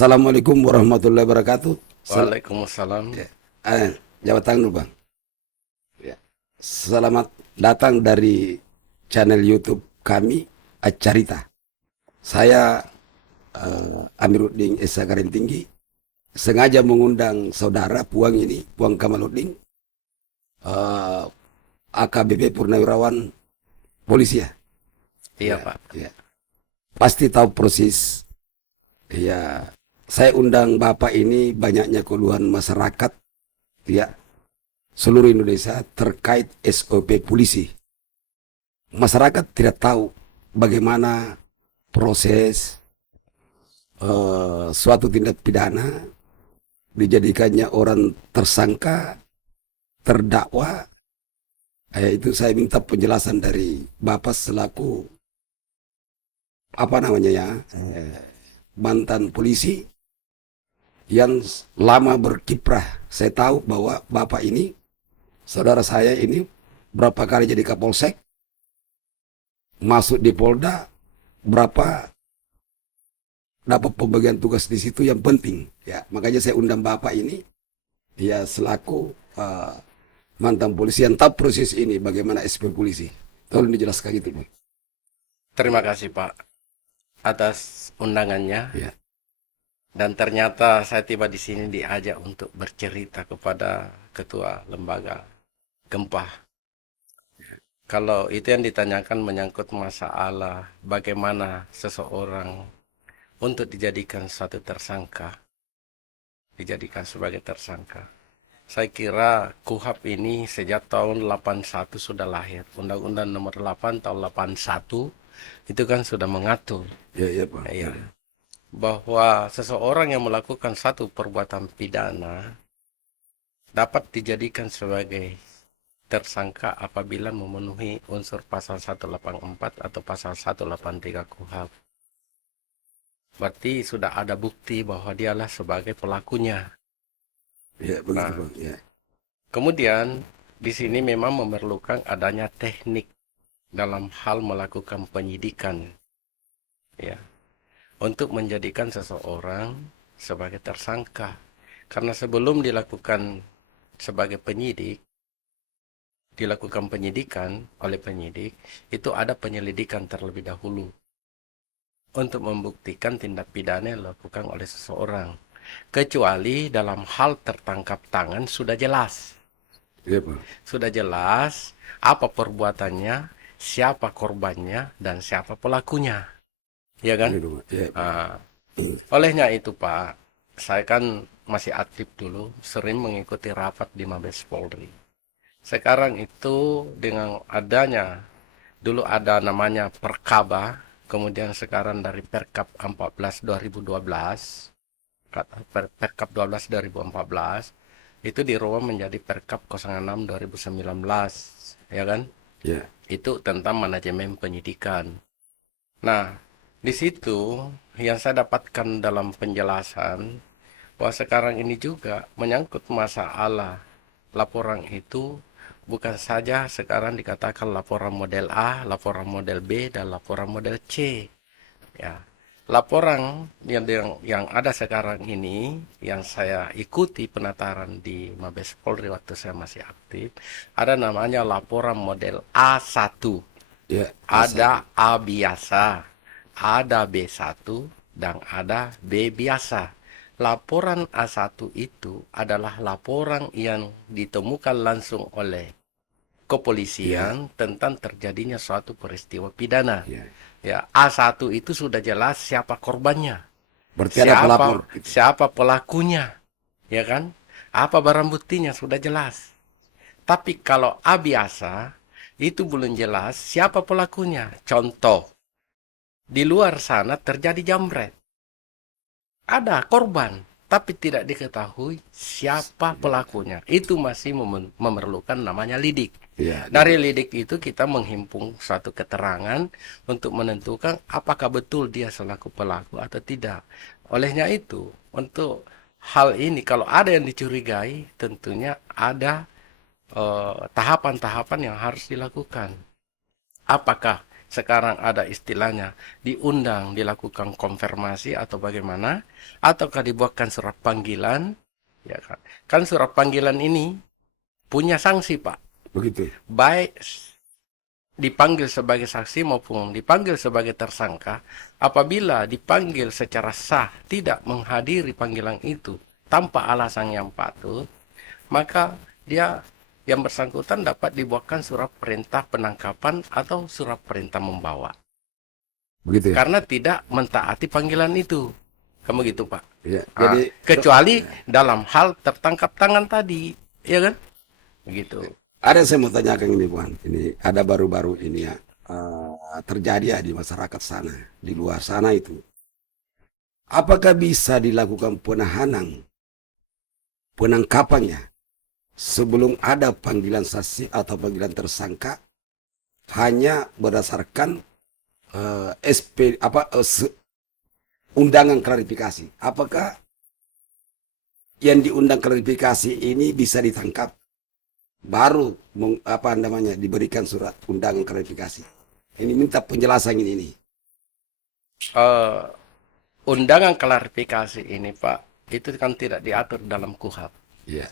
Assalamualaikum warahmatullahi wabarakatuh. Waalaikumsalam. Ya, jawab tangan dulu, Bang. Ya. Selamat datang dari channel YouTube kami, Acarita. Saya Amiruddin Esa Tinggi, sengaja mengundang saudara Puang ini, Puang Kamaluddin, eh, AKBP Purnawirawan Polisi ya. Iya, Ya, Pak. ya. Pasti tahu proses. Ya, saya undang Bapak ini banyaknya keluhan masyarakat, ya, seluruh Indonesia terkait SOP polisi. Masyarakat tidak tahu bagaimana proses suatu tindak pidana dijadikannya orang tersangka, terdakwa. Itu saya minta penjelasan dari Bapak selaku apa namanya ya, mantan polisi yang lama berkiprah. Saya tahu bahwa Bapak ini, saudara saya ini berapa kali jadi Kapolsek, masuk di Polda, berapa dapat pembagian tugas di situ yang penting. Ya, makanya saya undang Bapak ini, ya selaku mantan polisi yang tahu proses ini, bagaimana SP polisi. Tolong dijelaskan itu, Bu. Terima kasih, Pak, atas undangannya. Ya, Dan ternyata saya tiba di sini diajak untuk bercerita kepada Ketua Lembaga Gempah. Kalau itu yang ditanyakan menyangkut masalah bagaimana seseorang untuk dijadikan suatu tersangka, dijadikan sebagai tersangka. Saya kira KUHP ini sejak tahun 81 sudah lahir. Undang-Undang nomor 8 tahun 81 itu kan sudah mengatur ya, Pak. ya, bahwa seseorang yang melakukan satu perbuatan pidana dapat dijadikan sebagai tersangka apabila memenuhi unsur pasal 184 atau pasal 183 KUHP. Berarti sudah ada bukti bahwa dialah sebagai pelakunya. Ya, begitu, Nah, Bang. Ya, kemudian di sini memang memerlukan adanya teknik dalam hal melakukan penyidikan, ya, untuk menjadikan seseorang sebagai tersangka. Karena sebelum dilakukan sebagai penyidik, dilakukan penyidikan oleh penyidik, itu ada penyelidikan terlebih dahulu untuk membuktikan tindak pidana yang dilakukan oleh seseorang. Kecuali dalam hal tertangkap tangan sudah jelas. ya, Pak. Sudah jelas apa perbuatannya, siapa korbannya, dan siapa pelakunya. Ya kan? Ini dulu, ya, Pak. Nah, olehnya itu, Pak, saya kan masih aktif dulu, sering mengikuti rapat di Mabes Polri. Sekarang itu dengan adanya, dulu ada namanya Perkaba, kemudian sekarang dari Perkap 14 2012, Perkap 12 2014, itu dirubah menjadi Perkap 06 2019, ya kan? Ya, Itu tentang manajemen penyidikan. Nah, di situ yang saya dapatkan dalam penjelasan bahwa sekarang ini juga menyangkut masalah laporan itu bukan saja sekarang dikatakan laporan model A, laporan model B, dan laporan model C. Ya, laporan yang ada sekarang ini yang saya ikuti penataran di Mabes Polri waktu saya masih aktif, ada namanya laporan model A1. ya, Ada A biasa, ada B1, dan ada B biasa. Laporan A1 itu adalah laporan yang ditemukan langsung oleh kepolisian tentang terjadinya suatu peristiwa pidana. ya. Ya, A1 itu sudah jelas siapa korbannya, Berarti ada pelapor. siapa pelakunya, ya kan? Apa barang buktinya sudah jelas. Tapi kalau A biasa itu belum jelas siapa pelakunya. Contoh, di luar sana terjadi jambret. Ada korban, tapi tidak diketahui siapa pelakunya. Itu masih memerlukan namanya lidik. Ya, Dari lidik itu kita menghimpun suatu keterangan untuk menentukan apakah betul dia selaku pelaku atau tidak. Olehnya itu, untuk hal ini kalau ada yang dicurigai, tentunya ada tahapan-tahapan yang harus dilakukan. Apakah sekarang ada istilahnya diundang, dilakukan konfirmasi atau bagaimana, ataukah dibuatkan surat panggilan, ya kan? Kan surat panggilan ini punya sanksi, Pak. Begitu. Baik dipanggil sebagai saksi maupun dipanggil sebagai tersangka, apabila dipanggil secara sah tidak menghadiri panggilan itu tanpa alasan yang patut, maka dia yang bersangkutan dapat dibuatkan surat perintah penangkapan atau surat perintah membawa. Begitu ya. Karena tidak mentaati panggilan itu. Kamu gitu, Pak. Ya, Ah, jadi kecuali dalam hal tertangkap tangan tadi, ya kan? Begitu. ada saya mau tanyakan ini, Bang. Ini ada baru-baru ini ya, terjadi ya di masyarakat sana, di luar sana itu. Apakah bisa dilakukan penahanan, penangkapannya sebelum ada panggilan saksi atau panggilan tersangka hanya berdasarkan undangan klarifikasi? Apakah yang diundang klarifikasi ini bisa ditangkap baru diberikan surat undangan klarifikasi? Ini minta penjelasan ini. Eh, undangan klarifikasi ini, Pak, itu kan tidak diatur dalam KUHP. Iya.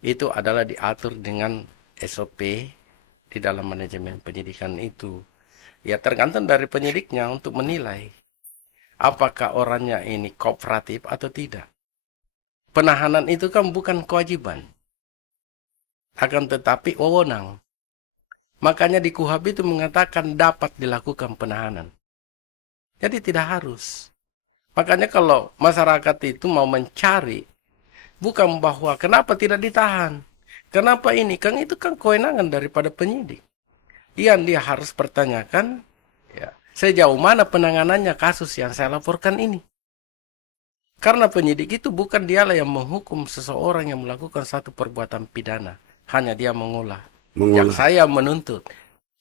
Itu adalah diatur dengan SOP di dalam manajemen penyidikan itu. Ya tergantung dari penyidiknya untuk menilai apakah orangnya ini kooperatif atau tidak. Penahanan itu kan bukan kewajiban, akan tetapi wewenang. Makanya di KUHP itu mengatakan dapat dilakukan penahanan. Jadi tidak harus. Makanya kalau masyarakat itu mau mencari, bukan bahwa kenapa tidak ditahan, kenapa ini, kan itu kan kewenangan daripada penyidik. Yang dia harus pertanyakan, ya, sejauh mana penanganannya kasus yang saya laporkan ini. Karena penyidik itu bukan dialah yang menghukum seseorang yang melakukan satu perbuatan pidana. Hanya dia mengolah. Yang saya menuntut.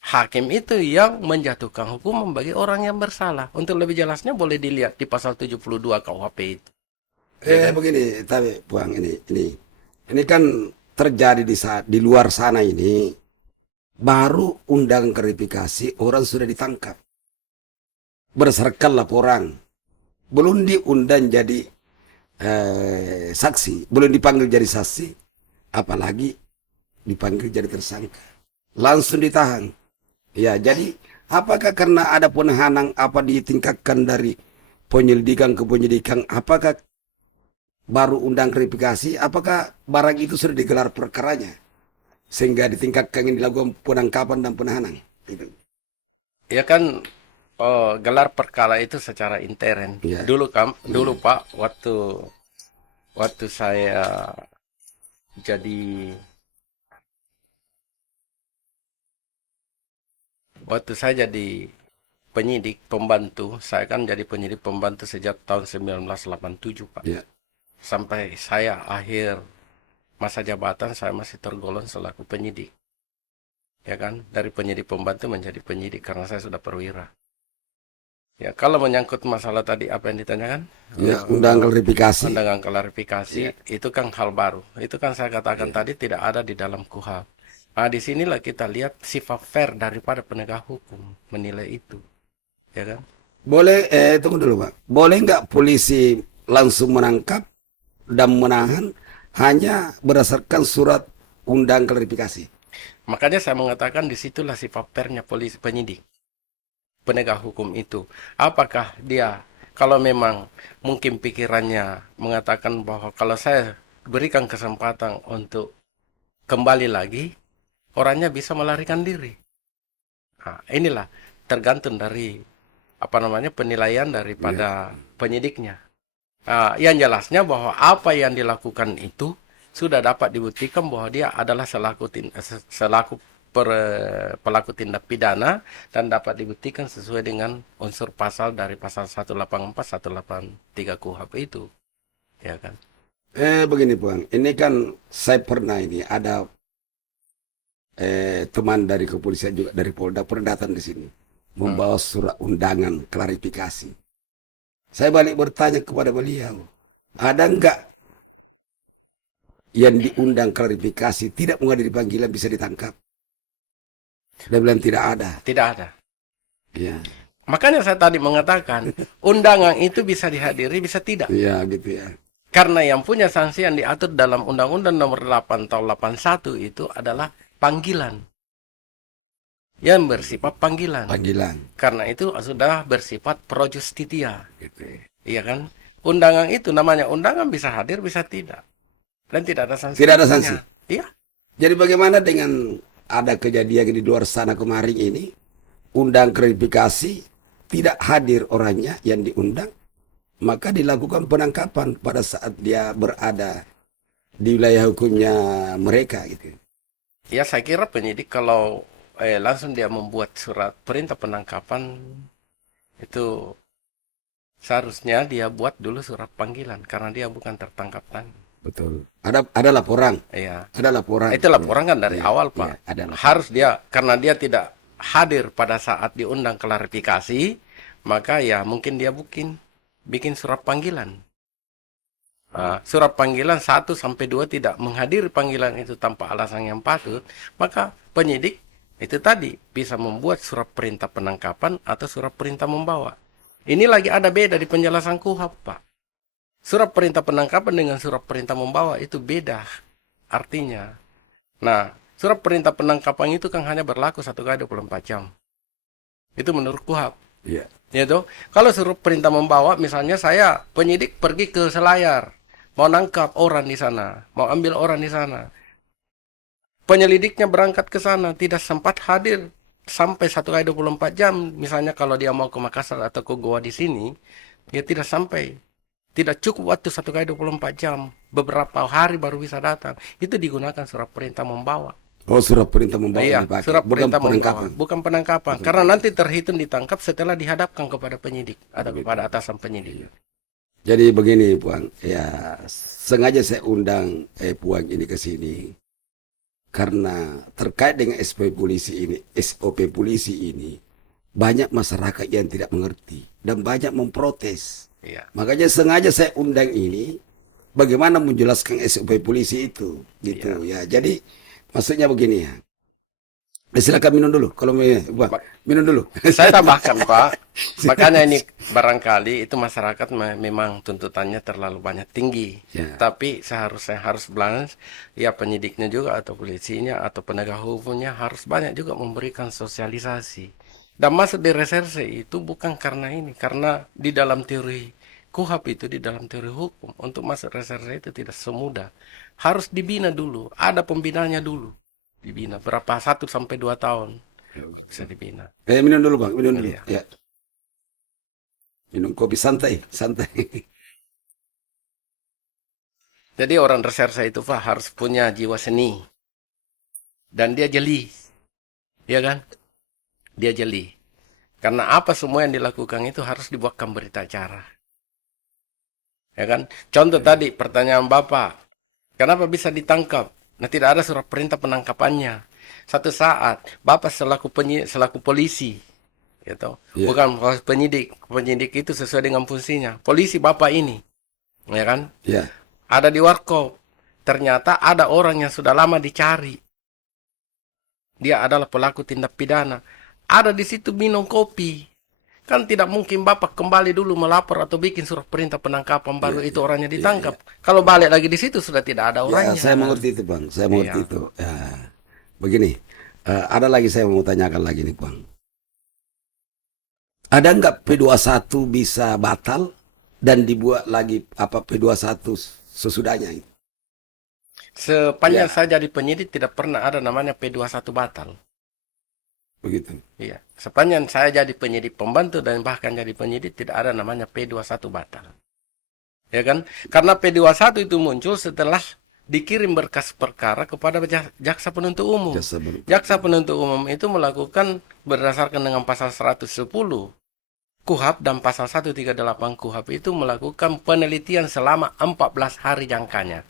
Hakim itu yang menjatuhkan hukuman bagi orang yang bersalah. Untuk lebih jelasnya boleh dilihat di pasal 72 KUHP itu. Begini, tapi Bang, ini kan terjadi di luar sana ini. Baru undangan klarifikasi orang sudah ditangkap berdasarkan laporan, belum diundang jadi saksi, belum dipanggil jadi saksi, apalagi dipanggil jadi tersangka, langsung ditahan. Ya, jadi apakah karena ada penahanan apa ditingkatkan dari penyelidikan ke penyidikan, apakah baru undang klarifikasi, apakah barang itu sudah digelar perkaranya sehingga ditingkatkan ini dilakukan penangkapan dan penahanan? Gitu. Ya kan, gelar perkara itu secara intern. Ya. Dulu Pak, waktu saya jadi penyidik pembantu, saya kan jadi penyidik pembantu sejak tahun 1987, Pak. Ya. Sampai saya akhir masa jabatan, saya masih tergolong selaku penyidik. Ya kan, dari penyidik pembantu menjadi penyidik karena saya sudah perwira. Ya, kalau menyangkut masalah tadi apa yang ditanyakan? Ya, undangan klarifikasi. Undangan klarifikasi itu kan hal baru. Itu kan saya katakan tadi tidak ada di dalam KUHP. Nah, disinilah kita lihat sifat fair daripada penegak hukum menilai itu, ya kan? Boleh, tunggu dulu Pak. Boleh nggak polisi langsung menangkap dan menahan hanya berdasarkan surat undangan klarifikasi? Makanya saya mengatakan disitulah sifat fairnya polisi penyidik, penegak hukum itu. Apakah dia, kalau memang mungkin pikirannya mengatakan bahwa kalau saya berikan kesempatan untuk kembali lagi, orangnya bisa melarikan diri. Nah, inilah tergantung dari penilaian daripada penyidiknya. Nah, yang jelasnya bahwa apa yang dilakukan itu sudah dapat dibuktikan bahwa dia adalah pelaku tindak pidana dan dapat dibuktikan sesuai dengan unsur pasal dari pasal 184 183 KUHP itu. Ya kan? Begini Bang, ini kan saya pernah ini ada teman dari kepolisian juga dari Polda pernah datang di sini membawa surat undangan klarifikasi. Saya balik bertanya kepada beliau, ada enggak yang diundang klarifikasi tidak menghadiri panggilan bisa ditangkap? Dia bilang tidak ada. Tidak ada. Iya. Makanya saya tadi mengatakan, undangan itu bisa dihadiri, bisa tidak. Iya gitu ya. Karena yang punya sanksi yang diatur dalam Undang-Undang Nomor 8 Tahun 81 itu adalah panggilan. Yang bersifat panggilan. Panggilan. Karena itu sudah bersifat pro justitia. Gitu ya. Iya kan? Undangan itu namanya undangan, bisa hadir, bisa tidak. Dan tidak ada sanksi. Tidak ada sanksi. Iya. Jadi bagaimana dengan ada kejadian di luar sana kemarin ini, undang klarifikasi, tidak hadir orangnya yang diundang, maka dilakukan penangkapan pada saat dia berada di wilayah hukumnya mereka gitu. Ya, saya kira penyidik kalau langsung dia membuat surat perintah penangkapan, itu seharusnya dia buat dulu surat panggilan karena dia bukan tertangkap tangan. Betul. Ada laporan. Iya. Ada laporan. Itu laporan kan dari Iya, awal, iya, Pak. ada laporan. Harus dia, karena dia tidak hadir pada saat diundang klarifikasi, maka ya mungkin dia bikin surat panggilan. Surat panggilan 1 sampai 2 tidak menghadiri panggilan itu tanpa alasan yang patut, maka penyidik itu tadi bisa membuat surat perintah penangkapan atau surat perintah membawa. Ini lagi ada beda di penjelasan KUHP, Pak. Surat perintah penangkapan dengan surat perintah membawa itu beda artinya. Nah, surat perintah penangkapan itu kan hanya berlaku 1 kali 24 jam. Itu menurut KUHP. Iya. Yaitu, kalau surat perintah membawa, misalnya saya penyidik pergi ke Selayar, mau nangkap orang di sana, mau ambil orang di sana. Penyelidiknya berangkat ke sana, tidak sempat hadir sampai 1 kali 24 jam. Misalnya kalau dia mau ke Makassar atau ke Goa di sini, dia tidak sampai. Tidak cukup waktu 1 kali 24 jam. Beberapa hari baru bisa datang. Itu digunakan surat perintah membawa. Oh, surat perintah membawa Iya, dipakai. surat Bukan perintah penangkapan. membawa. Bukan penangkapan. Karena nanti terhitung ditangkap setelah dihadapkan kepada penyidik. Atau kepada atasan penyidik. Jadi begini, Puang. Ya, sengaja saya undang Puang ini ke sini. Karena terkait dengan SOP polisi ini, banyak masyarakat yang tidak mengerti dan banyak memprotes. Iya. Makanya sengaja saya undang ini bagaimana menjelaskan SOP polisi itu gitu ya. Jadi maksudnya begini ya. Silakan minum dulu kalau minum dulu. Saya tambahkan, Pak. Makanya ini barangkali itu masyarakat memang tuntutannya terlalu banyak tinggi. Ya. Tapi seharusnya harus balance. Ya penyidiknya juga atau polisinya atau penegak hukumnya harus banyak juga memberikan sosialisasi. Dan masuk di reserse itu bukan karena ini. Karena di dalam teori KUHP itu, di dalam teori hukum, untuk masuk reserse itu tidak semudah. Harus dibina dulu. Ada pembinanya dulu. Dibina. Berapa? 1 sampai 2 tahun. Bisa dibina. Minum dulu Bang, minum dulu. Iya. Ya. Minum kopi santai, santai. Jadi orang reserse itu Pak harus punya jiwa seni. Dan dia jeli. Ya kan? Dia jeli. Karena apa semua yang dilakukan itu harus dibuatkan berita acara. Ya kan? Contoh tadi pertanyaan Bapak. Kenapa bisa ditangkap? Nah, tidak ada surat perintah penangkapannya. Satu saat Bapak selaku polisi, gitu. Yeah. Bukan penyidik. Penyidik itu sesuai dengan fungsinya. Polisi Bapak ini, ya kan? Ya. Ada di warkop. Ternyata ada orang yang sudah lama dicari. Dia adalah pelaku tindak pidana. Ada di situ minum kopi. Kan tidak mungkin Bapak kembali dulu melapor atau bikin surat perintah penangkapan baru itu orangnya ditangkap. Kalau balik lagi di situ sudah tidak ada orangnya. Ya, saya mengerti itu Bang. Saya mengerti itu. Ya. Begini, ada lagi saya mau tanyakan lagi nih Bang. Ada nggak P21 bisa batal dan dibuat lagi P21 sesudahnya? Sepanjang saya jadi penyidik tidak pernah ada namanya P21 batal. Begitu. Iya. Sepanjang saya jadi penyidik pembantu dan bahkan jadi penyidik tidak ada namanya P21 batal. Ya kan? Karena P21 itu muncul setelah dikirim berkas perkara kepada jaksa penuntut umum. Jaksa penuntut umum itu melakukan berdasarkan dengan pasal 110 KUHP dan pasal 138 KUHP itu melakukan penelitian selama 14 hari jangkanya.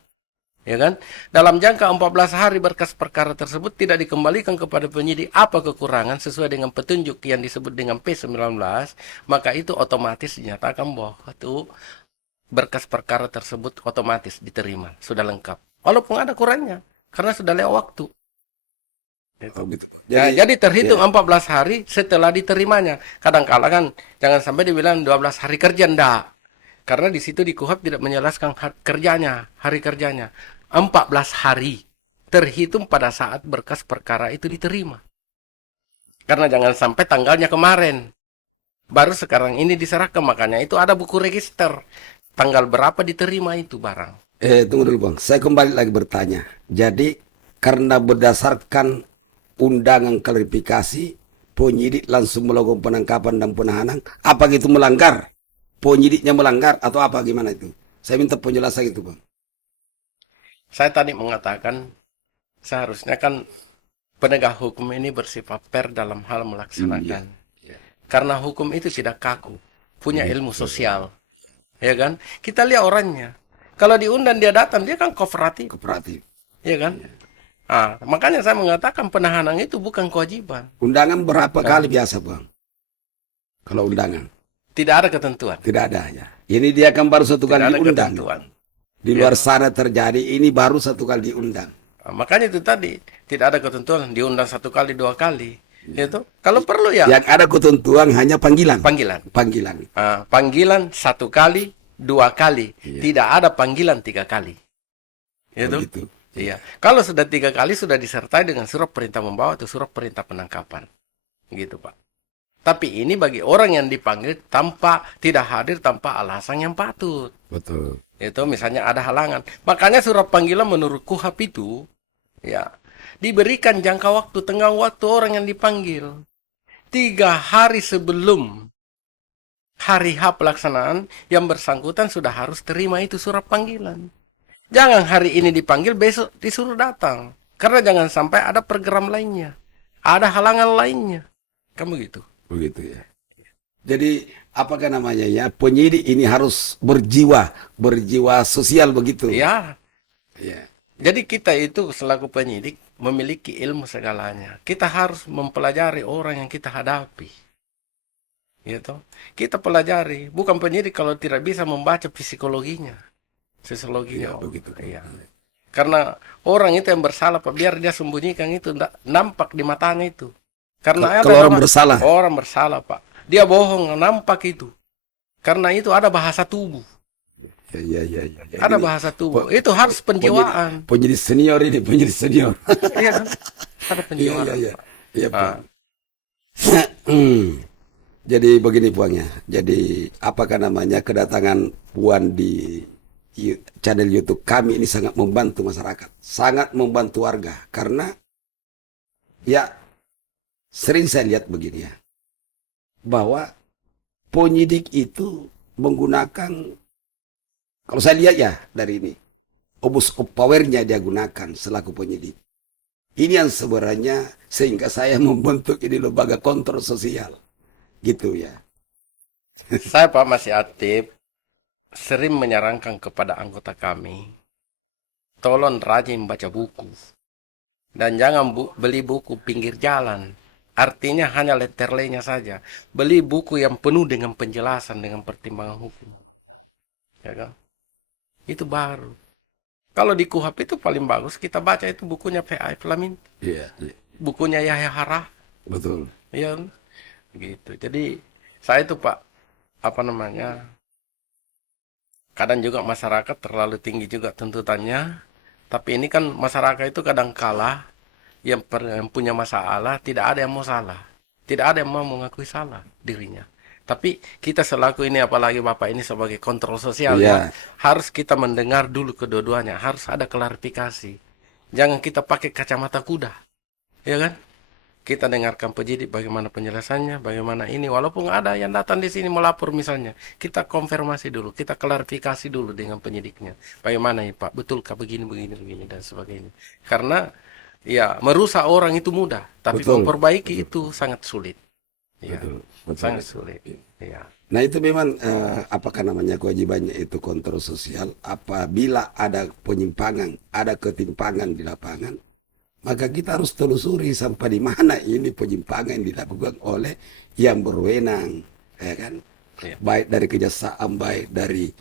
Ya kan? Dalam jangka 14 hari berkas perkara tersebut tidak dikembalikan kepada penyidik apa kekurangan sesuai dengan petunjuk yang disebut dengan P19, maka itu otomatis dinyatakan bahwa itu berkas perkara tersebut otomatis diterima, sudah lengkap. Walaupun ada kurangnya, karena sudah lewat waktu. Itu. Oh, gitu. Jadi terhitung 14 hari setelah diterimanya. Kadang-kala kan jangan sampai dibilang 12 hari kerja, enggak. Karena di situ di KUHP tidak menjelaskan hari kerjanya. 14 hari terhitung pada saat berkas perkara itu diterima. Karena jangan sampai tanggalnya kemarin. Baru sekarang ini diserahkan, makanya itu ada buku register. Tanggal berapa diterima itu barang. Tunggu dulu Bang, saya kembali lagi bertanya. Jadi karena berdasarkan undangan klarifikasi, penyidik langsung melakukan penangkapan dan penahanan. Apa gitu melanggar? Penyidiknya melanggar atau apa gimana itu? Saya minta penjelasan itu Bang. Saya tadi mengatakan seharusnya kan penegak hukum ini bersifat fair dalam hal melaksanakan. Karena hukum itu tidak kaku, punya ilmu sosial. Ya kan? Kita lihat orangnya. Kalau diundang dia datang, dia kan kooperatif. Kooperatif. Ya kan? Makanya saya mengatakan penahanan itu bukan kewajiban. Undangan berapa kali biasa Bang? Kalau undangan? Tidak ada ketentuan. Tidak ada ya. Ini dia kan baru satu Tidak kali ada diundang. ketentuan. Di luar sana terjadi, ini baru satu kali diundang. Makanya itu tadi, tidak ada ketentuan diundang 1 kali, 2 kali. Itu kalau perlu ya. Yang ada ketentuan hanya panggilan. Panggilan. Panggilan. Panggilan 1 kali, 2 kali. Tidak ada panggilan 3 kali. Itu. Begitu. Iya. Kalau sudah 3 kali sudah disertai dengan surat perintah membawa atau surat perintah penangkapan. Gitu, Pak. Tapi ini bagi orang yang dipanggil tidak hadir tanpa alasan yang patut. Betul. Itu misalnya ada halangan. Makanya surat panggilan menurut KUHP itu ya diberikan jangka waktu, tengah waktu orang yang dipanggil 3 hari sebelum hari H pelaksanaan, yang bersangkutan sudah harus terima itu surat panggilan. Jangan hari ini dipanggil, besok disuruh datang. Karena jangan sampai ada program lainnya, ada halangan lainnya. Kamu gitu. Begitu ya. Jadi apakah namanya ya, penyidik ini harus berjiwa sosial begitu. Ya. Ya. Jadi kita itu selaku penyidik memiliki ilmu segalanya. Kita harus mempelajari orang yang kita hadapi. Gitu. Kita pelajari, bukan penyidik kalau tidak bisa membaca psikologinya, sosiologinya. Ya, begitu. Iya. Karena orang itu yang bersalah, Pak, biar dia sembunyikan itu, nampak di matanya itu. Karena kalau orang bersalah. Orang bersalah, Pak. Dia bohong, nampak itu. Karena itu ada bahasa tubuh. Ya. Ada bahasa tubuh. Itu harus penjiwaan. Penyidik senior ini, penyidik senior. Iya kan? Ada penjiwaan. Iya, Pak. Jadi begini Puangnya. Jadi apakah namanya kedatangan Puan di channel YouTube kami ini sangat membantu masyarakat, sangat membantu warga, karena ya sering saya lihat begini ya, bahwa penyidik itu menggunakan, kalau saya lihat ya dari ini, abuse of power-nya dia gunakan selaku penyidik. Ini yang sebenarnya sehingga saya membentuk ini lembaga kontrol sosial. Gitu ya. Saya Pak masih aktif, sering menyarankan kepada anggota kami, tolong rajin baca buku. Dan jangan beli buku pinggir jalan. Artinya hanya letterlenya saja. Beli buku yang penuh dengan penjelasan, dengan pertimbangan hukum. Ya kan? Itu baru. Kalau di KUHP itu paling bagus kita baca itu bukunya P.A. Flamin. Iya. Bukunya Yahya Harah. Betul. Iya. Gitu. Jadi saya itu Pak, kadang juga masyarakat terlalu tinggi juga tuntutannya. Tapi ini kan masyarakat itu kadang kala yang punya masalah, tidak ada yang mau salah. Tidak ada yang mau mengakui salah dirinya. Tapi kita selaku ini, apalagi Bapak ini sebagai kontrol sosial, ya, harus kita mendengar dulu kedua-duanya. Harus ada klarifikasi. Jangan kita pakai kacamata kuda. Ya kan? Kita dengarkan penyidik bagaimana penjelasannya, bagaimana ini. Walaupun ada yang datang di sini melapor misalnya, kita konfirmasi dulu, kita klarifikasi dulu dengan penyidiknya. Bagaimana ya Pak, betulkah begini, dan sebagainya. Karena ya merusak orang itu mudah, tapi memperbaiki itu sangat sulit. Ya, betul. Sangat sulit. Ya. Nah itu memang apakah namanya kewajibannya itu kontrol sosial. Apabila ada penyimpangan, ada ketimpangan di lapangan, maka kita harus telusuri sampai di mana ini penyimpangan yang dilakukan oleh yang berwenang, ya kan? Ya. Baik dari kejaksaan, baik dari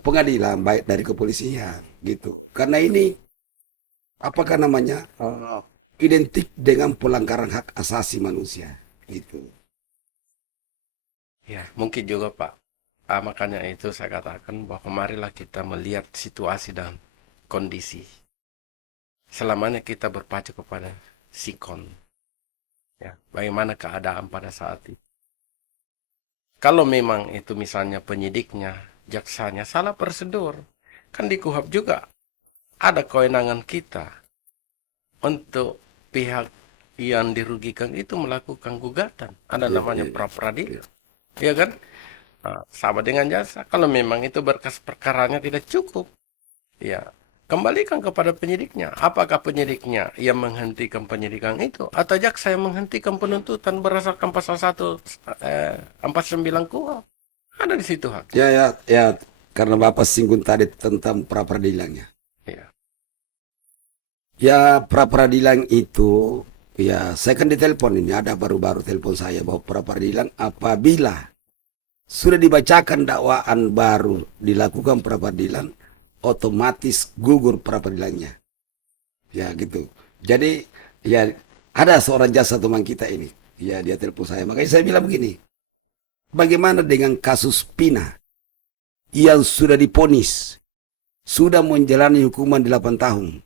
pengadilan, baik dari kepolisian, gitu. Karena ini apakah namanya identik dengan pelanggaran hak asasi manusia. Itu. Ya, mungkin juga Pak. Makanya itu saya katakan bahwa marilah kita melihat situasi dan kondisi. Selamanya kita berpacu kepada sikon. Ya, bagaimana keadaan pada saat itu. Kalau memang itu misalnya penyidiknya, jaksanya salah prosedur, kan di KUHP juga ada kewenangan kita untuk pihak yang dirugikan itu melakukan gugatan. Ada Iya, namanya iya, pra peradilan, iya. ya kan? Nah, sama dengan jasa. Kalau memang itu berkas perkaranya tidak cukup, ya kembalikan kepada penyidiknya. Apakah penyidiknya yang menghentikan penyidikan itu, atau jaksa yang menghentikan penuntutan berdasarkan pasal 149 KUHP? Ada di situ hak. Ya, ya, ya, karena Bapak singgung tadi tentang pra peradilannya. Ya. Ya, pra peradilan itu, ya, saya kan ditelepon ini, ada baru-baru telepon saya bahwa pra peradilan apabila sudah dibacakan dakwaan baru dilakukan pra peradilan, otomatis gugur pra peradilannya. Ya, gitu. Jadi, ya, ada seorang jasa teman kita ini, ya, dia telepon saya. Makanya saya bilang begini, bagaimana dengan kasus Pina yang sudah diponis, sudah menjalani hukuman 8 tahun.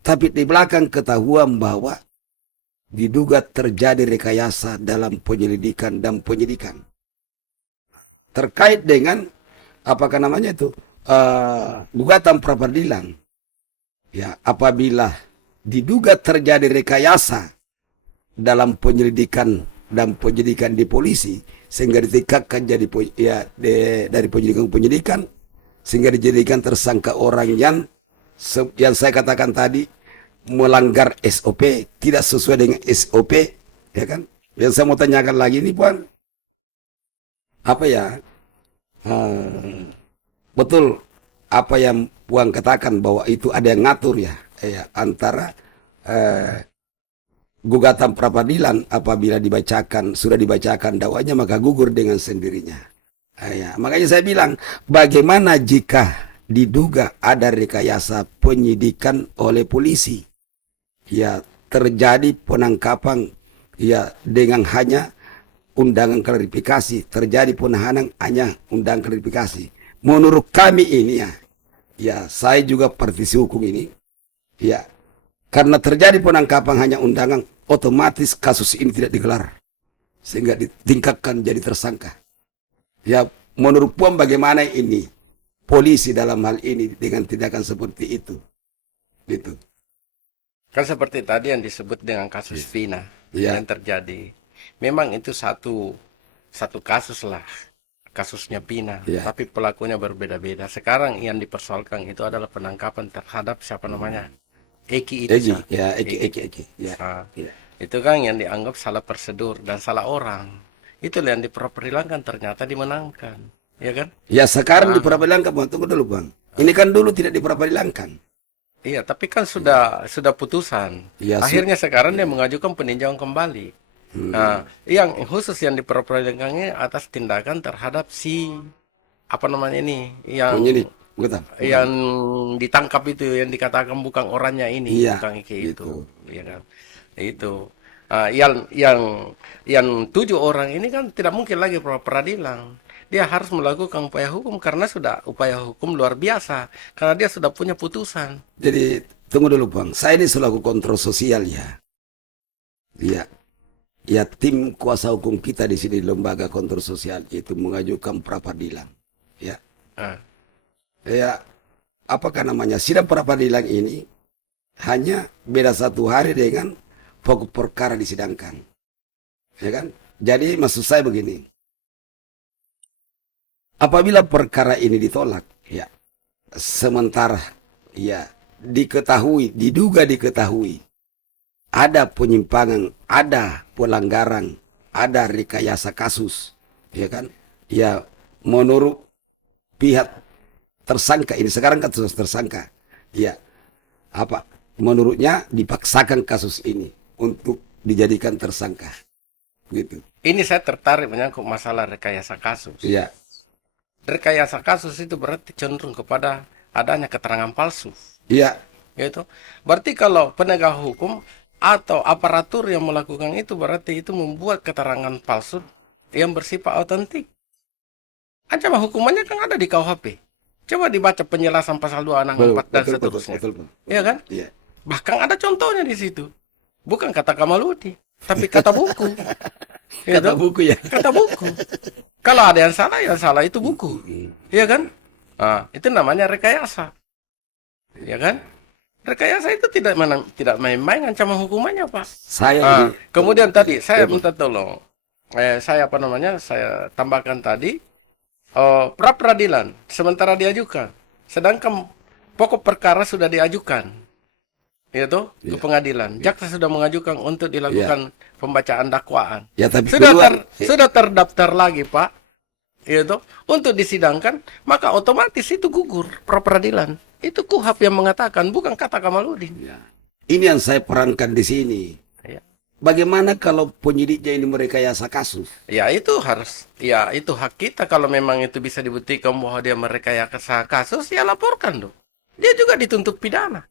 Tapi di belakang ketahuan bahwa diduga terjadi rekayasa dalam penyelidikan dan penyidikan. Terkait dengan, apakah namanya itu, gugatan pra peradilan. Ya, apabila diduga terjadi rekayasa dalam penyelidikan dan penyidikan di polisi, sehingga ditingkatkan jadi dari penyidikan sehingga dijadikan tersangka orang yang saya katakan tadi melanggar SOP, tidak sesuai dengan SOP, ya kan? Yang saya mau tanyakan lagi ini, Puan, apa ya? Betul apa yang Puan katakan bahwa itu ada yang ngatur ya, antara gugatan pra peradilan apabila sudah dibacakan dakwanya maka gugur dengan sendirinya. Ya, makanya saya bilang, bagaimana jika diduga ada rekayasa penyidikan oleh polisi? Ya, terjadi penangkapan ya dengan hanya undangan klarifikasi, terjadi penahanan hanya undangan klarifikasi. Menurut kami ini ya saya juga praktisi hukum ini, ya, karena terjadi penangkapan hanya undangan, otomatis kasus ini tidak digelar sehingga ditingkatkan jadi tersangka. Ya, menurut Puan bagaimana ini polisi dalam hal ini dengan tindakan seperti itu? Gitu. Kan seperti tadi yang disebut dengan kasus Vina yang terjadi. Memang itu satu kasus lah, kasusnya Pina, tapi pelakunya berbeda-beda. Sekarang yang dipersoalkan itu adalah penangkapan terhadap siapa namanya? Eki itu. Eki. Itu kan yang dianggap salah prosedur dan salah orang. Itu yang diperadilan ternyata dimenangkan, ya kan? Ya, sekarang diperadilankan, Bang. Tunggu dulu, Bang. Ini kan dulu tidak diperadilankan. Iya, tapi kan sudah putusan. Ya, Akhirnya sekarang dia mengajukan peninjauan kembali. Nah, yang khusus yang diperadilankannya atas tindakan terhadap si apa namanya ini yang bukan. yang ditangkap itu, yang dikatakan bukan orangnya ini, bukan itu, ya kan? Itu. Yang 7 orang ini kan tidak mungkin lagi peradilan. Dia harus melakukan upaya hukum karena sudah upaya hukum luar biasa, karena dia sudah punya putusan. Jadi tunggu dulu, Bang. Saya ini selaku kontrol sosial ya. Ya, tim kuasa hukum kita di sini lembaga kontrol sosial itu mengajukan pra peradilan. Ya. Ya, apakah namanya sidang pra peradilan ini hanya beda 1 hari dengan pokok perkara disidangkan, ya kan? Jadi maksud saya begini, apabila perkara ini ditolak, ya, sementara ya diduga diketahui ada penyimpangan, ada pelanggaran, ada rekayasa kasus, ya kan? Ya, menurut pihak tersangka ini sekarang kan tersangka, ya, apa? Menurutnya dipaksakan kasus ini untuk dijadikan tersangka, gitu. Ini saya tertarik menyangkut masalah rekayasa kasus. Iya. Rekayasa kasus itu berarti cenderung kepada adanya keterangan palsu. Iya. Gitu. Berarti kalau penegak hukum atau aparatur yang melakukan itu berarti itu membuat keterangan palsu yang bersifat otentik. Ancaman hukumannya kan ada di KUHP. Coba dibaca penjelasan pasal 264 dan seterusnya. Betul. Iya kan? Iya. Bahkan ada contohnya di situ. Bukan kata Kamaludi, tapi kata buku. Kata buku ya. Kata buku. Kalau ada yang salah itu buku. Iya kan? Nah, itu namanya rekayasa. Iya kan? Rekayasa itu tidak main-main ancaman hukumannya, Pak. Kemudian tadi saya minta tolong. Saya tambahkan tadi pra peradilan sementara diajukan. Sedangkan pokok perkara sudah diajukan. Itu ke pengadilan. Jaksa sudah mengajukan untuk dilakukan pembacaan dakwaan. Ya, tapi sudah terdaftar lagi, Pak. Itu untuk disidangkan, maka otomatis itu gugur pra peradilan. Itu KUHP yang mengatakan, bukan kata Kamaludin. Ya. Ini yang saya perankan di sini. Ya. Bagaimana kalau penyidiknya ini merekayasa kasus? Ya itu itu hak kita. Kalau memang itu bisa dibuktikan bahwa dia merekayasa kasus, ya laporkan dong. Dia juga dituntut pidana.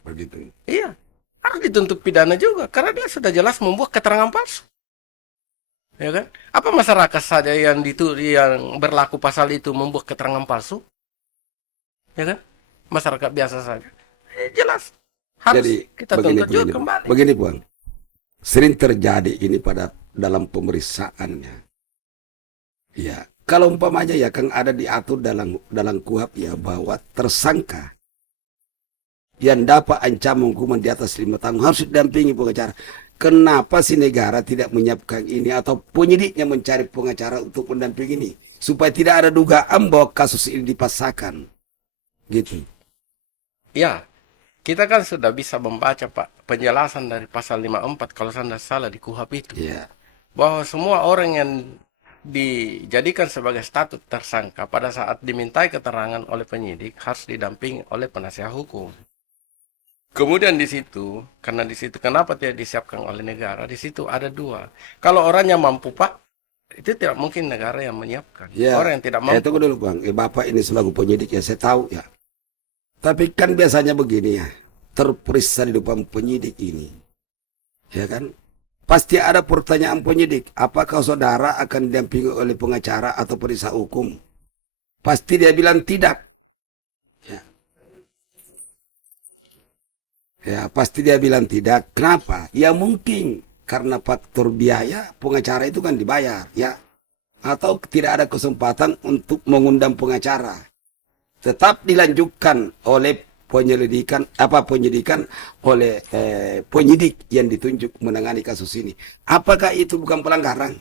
Begitu. Iya, harus dituntut pidana juga karena dia sudah jelas membuat keterangan palsu. Ya kan? Apa masyarakat saja yang berlaku pasal itu membuat keterangan palsu? Ya kan? Masyarakat biasa saja. Jelas. Harus Jadi, kita tuntut juga kembali. Begini, Bang. Sering terjadi ini dalam pemeriksaannya. Ya, kalau umpamanya ya kan ada diatur dalam KUHP ya bahwa tersangka yang dapat ancaman hukuman di atas 5 tahun harus didampingi pengacara. Kenapa si negara tidak menyiapkan ini atau penyidiknya mencari pengacara untuk mendampingi ini supaya tidak ada dugaan bahwa kasus ini dipaksakan, gitu. Ya, kita kan sudah bisa membaca Pak penjelasan dari pasal 54 kalau saya salah di KUHP itu, bahwa semua orang yang dijadikan sebagai status tersangka pada saat dimintai keterangan oleh penyidik harus didampingi oleh penasihat hukum. Kemudian di situ, karena di situ kenapa tidak disiapkan oleh negara? Di situ ada dua. Kalau orangnya mampu, Pak, itu tidak mungkin negara yang menyiapkan. Ya, orang yang tidak mampu. Tunggu dulu, Bang. Bapak ini selaku penyidik ya, saya tahu ya. Tapi kan biasanya begini ya, terperiksa di depan penyidik ini, ya kan? Pasti ada pertanyaan penyidik, apakah saudara akan didampingi oleh pengacara atau periksa hukum? Pasti dia bilang tidak. Ya, pasti dia bilang tidak. Kenapa? Ya mungkin karena faktor biaya pengacara itu kan dibayar, ya. Atau tidak ada kesempatan untuk mengundang pengacara. Tetap dilanjutkan oleh penyidikan oleh penyidik yang ditunjuk menangani kasus ini. Apakah itu bukan pelanggaran?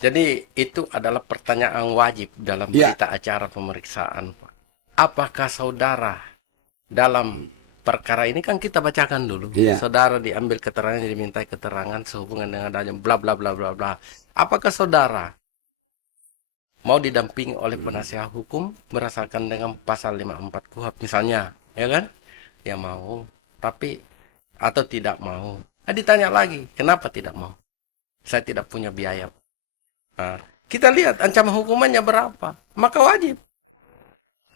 Jadi itu adalah pertanyaan wajib dalam berita acara pemeriksaan, Pak. Apakah saudara dalam perkara ini kan kita bacakan dulu. Saudara diambil keterangan, dimintai keterangan sehubungan dengan adanya bla bla bla bla bla. Apakah saudara mau didampingi oleh penasihat hukum berdasarkan dengan pasal 54 KUHP misalnya, ya kan? Ya mau, tapi atau tidak mau. Ditanya lagi, kenapa tidak mau? Saya tidak punya biaya. Nah, kita lihat ancaman hukumannya berapa, maka wajib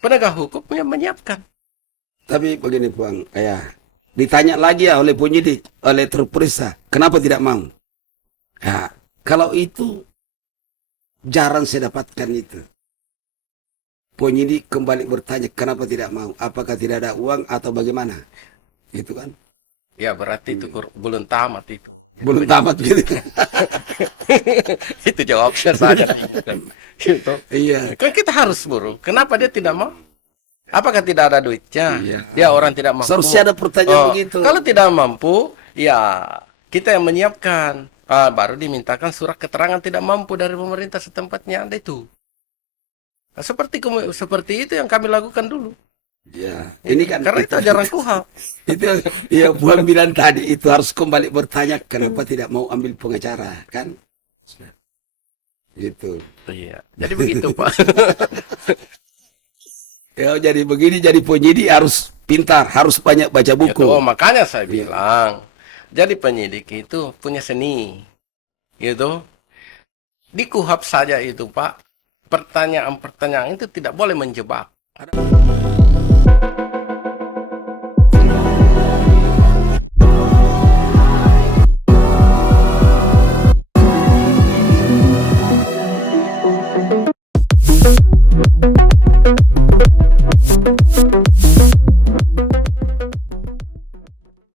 penegak hukum yang menyiapkan. Tapi begini, Bang, ditanya lagi ya oleh penyidik, oleh terperiksa, kenapa tidak mau? Ya, kalau itu jarang saya dapatkan itu. Penyidik kembali bertanya kenapa tidak mau, apakah tidak ada uang atau bagaimana? Itu kan? Ya berarti itu belum tamat itu. Belum tamat gitu. Itu jawabnya saja. Gitu. Iya. Kan kita harus buru. Kenapa dia tidak mau? Apakah tidak ada duitnya? Dia orang tidak mampu. Seharusnya ada pertanyaan begitu. Kalau tidak mampu, ya kita yang menyiapkan. Baru dimintakan surat keterangan tidak mampu dari pemerintah setempatnya ada itu. Nah, seperti itu yang kami lakukan dulu. Ya, ini kan karena itu ajaran KUHP. Itu ya Buang bilang tadi itu harus kembali bertanya kenapa tidak mau ambil pengacara, kan? Gitu. Iya. Jadi begitu, Pak. Ya, jadi begini, jadi penyidik harus pintar, harus banyak baca buku. Itu, makanya saya bilang, jadi penyidik itu punya seni, gitu. Di KUHP saja itu, Pak, pertanyaan-pertanyaan itu tidak boleh menjebak.